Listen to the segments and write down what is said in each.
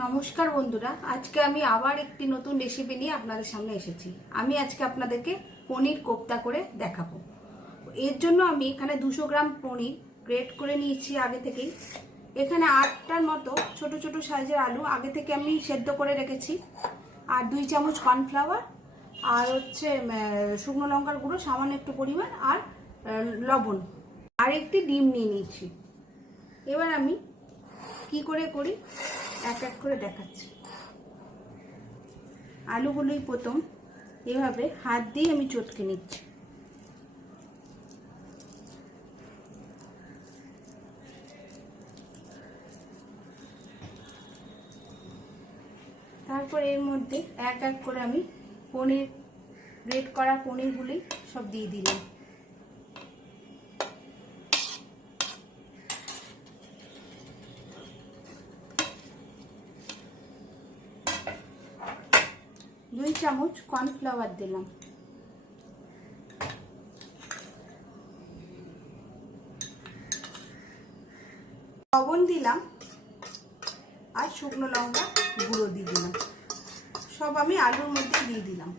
নমস্কার বন্ধুরা, আজকে আমি আবার একটি নতুন রেসিপি নিয়ে আপনাদের সামনে এসেছি। আমি আজকে আপনাদেরকে পনির কোপ্তা করে দেখাবো। এর জন্য আমি এখানে দুশো গ্রাম পনির গ্রেট করে নিয়েছি আগে থেকেই। এখানে আটটার মতো ছোট ছোট সাইজের আলু আগে থেকে আমি সেদ্ধ করে রেখেছি। আর দুই চামচ কর্নফ্লাওয়ার আর হচ্ছে শুকনো লঙ্কার গুঁড়ো, সামান্য একটু পরিমাণ, আর লবণ। আর একটি ডিম নিয়ে নিয়েছি। এবার আমি কি করে করি? এক এক করে দেখাচ্ছি। আলুগুলোই প্রথম। এভাবে হাত দিয়ে আমি চটকে নিচ্ছি। তারপর এর মধ্যে এক এক করে আমি পনির গ্রেট করা পনিরগুলি সব দিয়ে দিলাম দুই চামচ কর্নফ্লাওয়ার দিলাম। লবণ দিলাম আর শুকনো লঙ্কা গুঁড়ো দিয়ে দিলাম। সব আমি আলুর মধ্যে দিয়ে দিলাম।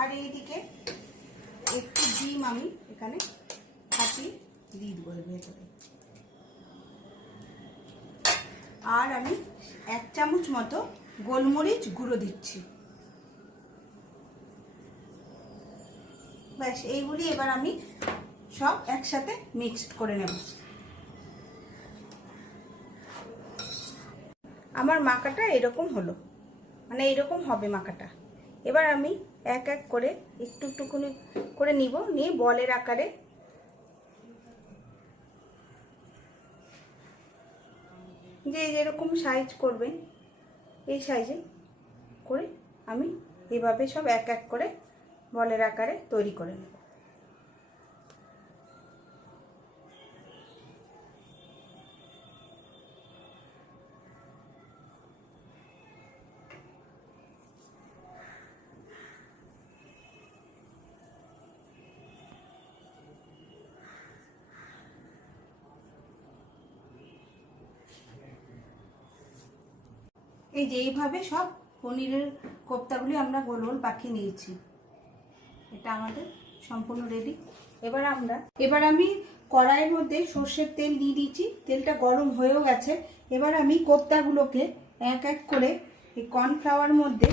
আর এইদিকে একটু ডিম আমি এখানে ফাটিয়ে দিয়ে দেবো ভেতরে। আর আমি এক চামচ মতো গোলমরিচ গুঁড়ো দিচ্ছি। ব্যাস, এইগুলি এবার আমি সব একসাথে মিক্সড করে নেব। আমার মাকাটা এরকম হলো মানে এরকম হবে মাকাটা এবার আমি এক এক করে একটু একটুখানি করে নিব, নিয়ে বলের আকারে। যে যেরকম সাইজ করবেন, এই সাইজে করে আমি এভাবে সব এক এক করে বলের আকারে তৈরি করে নেব। এই যে এইভাবে সব পনিরের কোপ্তাগুলি আমরা গোল গোল পাকিয়ে নিয়েছি। এটা আমাদের সম্পূর্ণ রেডি এবার আমরা, এবার আমি কড়াইয়ের মধ্যে সর্ষের তেল দিয়ে দিয়েছি। তেলটা গরম হয়েও গেছে। এবার আমি কোপ্তাগুলোকে এক এক করে এই কর্নফ্লাওয়ার মধ্যে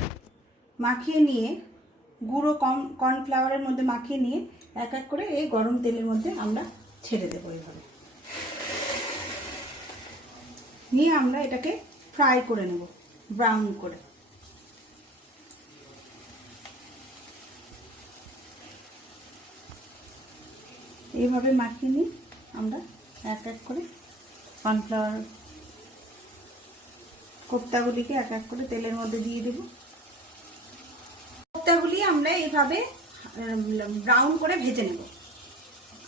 মাখিয়ে নিয়ে, গুঁড়ো কর্ন কর্নফ্লাওয়ারের মধ্যে মাখিয়ে নিয়ে এক এক করে এই গরম তেলের মধ্যে আমরা ছেড়ে দেবো এইভাবে নিয়ে আমরা এটাকে ফ্রাই করে নেব ব্রাউন করে। এইভাবে মাখিয়ে নিই। আমরা এক এক করে কর্নফ্লাওয়ার কোপ্তাগুলিকে এক এক করে তেলের মধ্যে দিয়ে দেব। কোপ্তাগুলি আমরা এইভাবে ব্রাউন করে ভেজে নেব।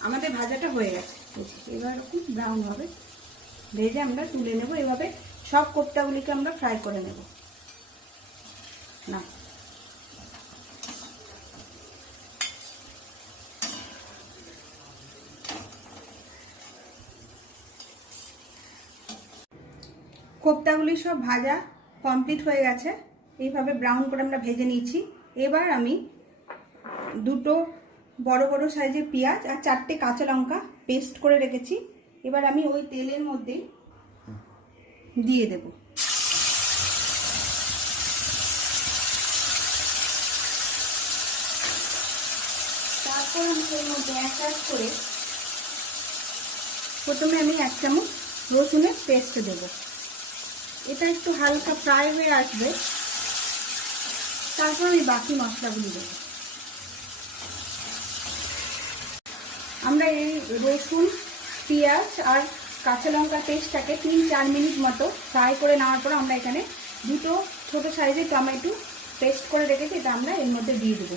আমাদের ভাজাটা হয়ে গেছে। এবার এরকম ব্রাউন হবে। ভেজে আমরা তুলে নেব। এভাবে সব কোপ্তাগুলিকে আমরা ফ্রাই করে নেব। না কোপ্তাগুলি সব ভাজা কমপ্লিট হয়ে গেছে। এইভাবে ব্রাউন করে আমরা ভেজে নিয়েছি। এবার আমি দুটো বড় বড় সাইজের পেঁয়াজ আর চারটে কাঁচা লঙ্কা পেস্ট করে রেখেছি। এবার আমি ওই তেলের মধ্যে দিয়ে দেব। তারপর আমি এর মধ্যে এক এক করে প্রথমে আমি এক চামচ রসুনের পেস্ট দেব। এটা একটু হালকা ফ্রাই হয়ে আসবে। তারপর আমি বাকি মশলাগুলি দেবো। আমরা এই রসুন, পেঁয়াজ আর কাঁচা লঙ্কা পেস্টটাকে তিন চার মিনিট মতো ফ্রাই করে নেওয়ার পর আমরা এখানে দুটো ছোট সাইজের টমেটো পেস্ট করে রেখেছি, এটা আমরা এর মধ্যে দিয়ে দেবো।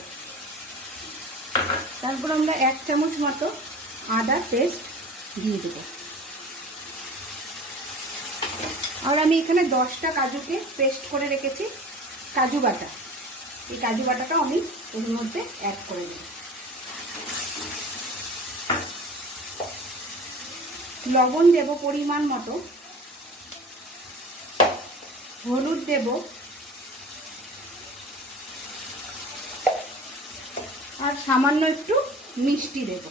তারপর আমরা এক চামচ মতো আদা পেস্ট দিয়ে দেবো। আর আমি এখানে দশটা কাজুকে পেস্ট করে রেখেছি, কাজু বাটা। এই কাজু বাটাটাও আমি এর মধ্যে অ্যাড করে দেবো লবণ দেব পরিমাণ মতো, হলুদ দেব, আর সামান্য একটু মিষ্টি দেব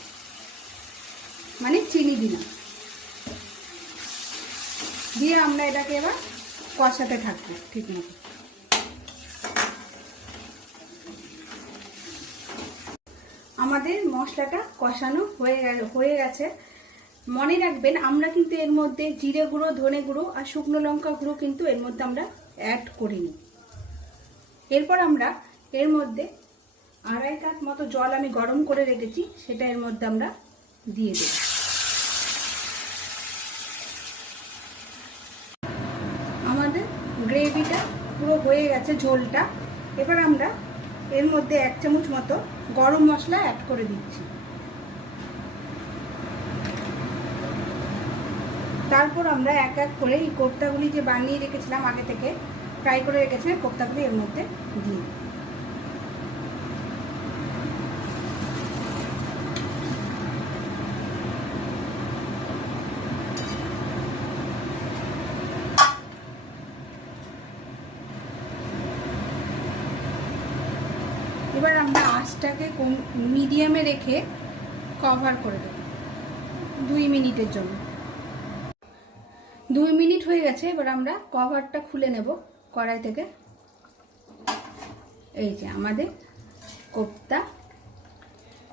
মানে চিনি দিলাম। দিয়ে আমরা এটাকে এবার কষাতে থাকব, ঠিক মতো। আমাদের মশলাটা কষানো হয়ে গেল, হয়ে গেছে। মনে রাখবেন, আমরা কিন্তু এর মধ্যে জিরে গুঁড়ো, ধনে গুঁড়ো আর শুকনো লঙ্কা গুঁড়ো কিন্তু এর মধ্যে আমরা অ্যাড করিনি। এরপর আমরা এর মধ্যে আড়াই কাপ মতো জল আমি গরম করে রেখেছি, সেটা এর মধ্যে আমরা দিয়ে দেব আমাদের গ্রেভিটা পুরো হয়ে গেছে ঝোলটা। এবার আমরা এর মধ্যে এক চামচ মতো গরম মশলা অ্যাড করে দিচ্ছি। তারপর আমরা এক এক করে এই কোপ্তাগুলি যে বানিয়ে রেখেছিলাম আগে থেকে ফ্রাই করে রেখেছিলাম কোপ্তাগুলি এর মধ্যে দিই এবার আমরা আঁচটাকে মিডিয়ামে রেখে কভার করে দেব। দুই মিনিটের জন্য। দুই মিনিট হয়ে গেছে, এবার আমরা কভারটা খুলে নেব কড়াই থেকে। এই যে আমাদের কোপ্তা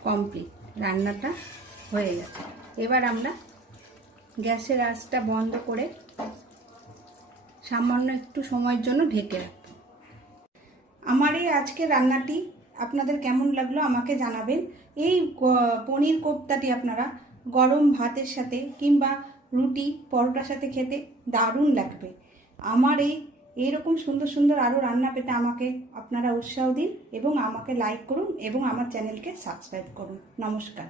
কমপ্লিট, রান্নাটা হয়ে গেছে। এবার আমরা গ্যাসের আঁচটা বন্ধ করে সামান্য একটু সময়ের জন্য ঢেকে রাখব। আমার এই আজকে রান্নাটি আপনাদের কেমন লাগল আমাকে জানাবেন। এই পনির কোপ্তাটি আপনারা গরম ভাতের সাথে কিংবা রুটি, পরোটার সাথে খেতে দারুণ লাগবে। আমার এই এইরকম সুন্দর সুন্দর আরও রান্না পেতে আমাকে আপনারা উৎসাহ দিন এবং আমাকে লাইক করুন এবং আমার চ্যানেলকে সাবস্ক্রাইব করুন। নমস্কার।